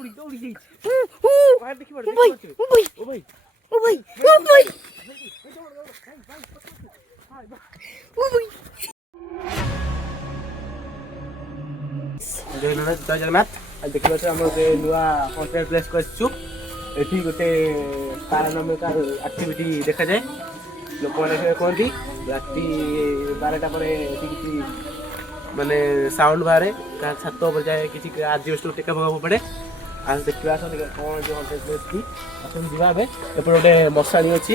दौड़ी दौड़ी गई भाई देखि ओ भाई ओ भाई ओ भाई ओ भाई ओ भाई जय जगन्नाथ आज देखिए आम गोटे नुआ कंटेंट प्लेस कर एठी गोटे पैरानॉर्मल एक्टिविटी देखा जाए लोक मैंने कहती राति 12टा पर किसी माने साउंड बाहर क्या छात पर जाए किसी आजबेस्ट टेका पका पड़े आज देखा आस कौन जो कंटेंट प्लेस की आस जा एपटे गोटे मशाणी अच्छी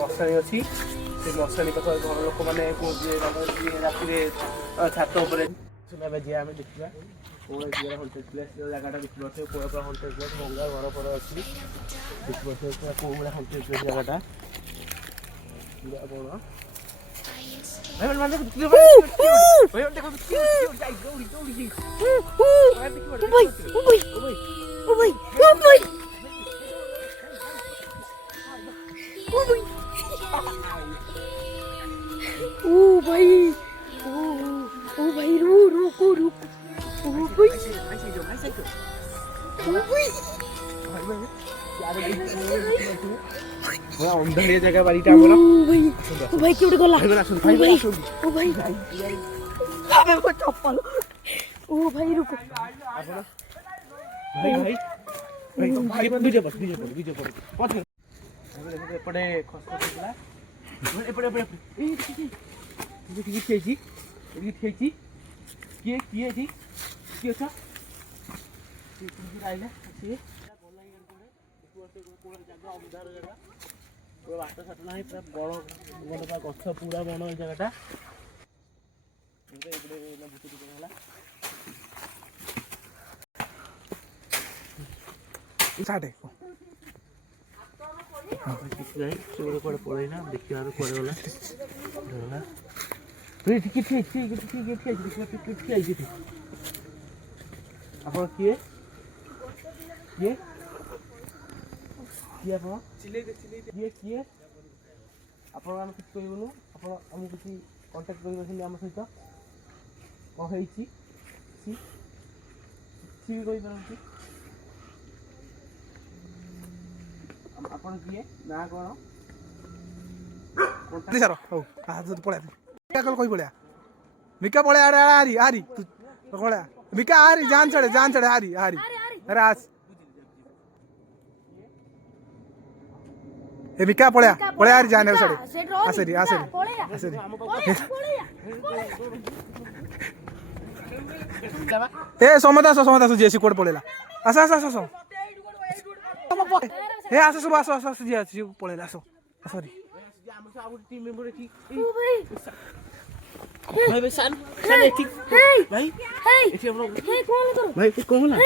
मशाणी अच्छी से मशाणी पाख घर लोक मैंने राति छात पर देखा हंटेड प्लेस जगह देखिए कौन हंटेड प्लेस मंगला घर पर अच्छी देखिए कौ भाई हंटेड प्लेस जगह कौन अंधारिया जगह बाड़ीटा ओ भाई क्यों गला भाई भाई ओ भाई अबे वो चप्पल ओ भाई रुको भाई भाई भाई भाई वीडियो पर पहुंच एपटे खसखसला एपटे एपटे ए ठीक खेची खेची किए किए थी किए था आइला से बाट साट ना पूरा बड़ गछ पूरा बण जगह पलैना देखिए कड़े गला आप किए किए किए आप किसी कहूँ आप किसी कंटाक्ट कर आम सहित कौन आपन किए ना कौन सर हौ पड़ा कल कही पड़ा मिका पड़े आरे आरी आरी तू पड़ा मिका आरी जान चढ़े आरी आरी अरे आज ए मिका पड़ा पड़े आरी जाने सड़े आसरी आसरी आसरी ए समदास जेसी कोड पड़ेला आस आस आस ए आस सब आस आस जेसी पड़ेला आस सॉरी टीम मेंबर ठीक भाई भाई सान ठीक भाई हे कौन करो भाई कौन ला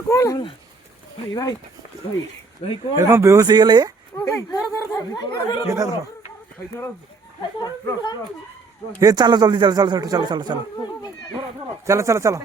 कौन भाई भाई भाई भाई कौन एकदम बेहोश हो गए भाई धर भाई थोड़ा ये चलो जल्दी चलो चलो चलो चलो चलो चलो चलो चलो चलो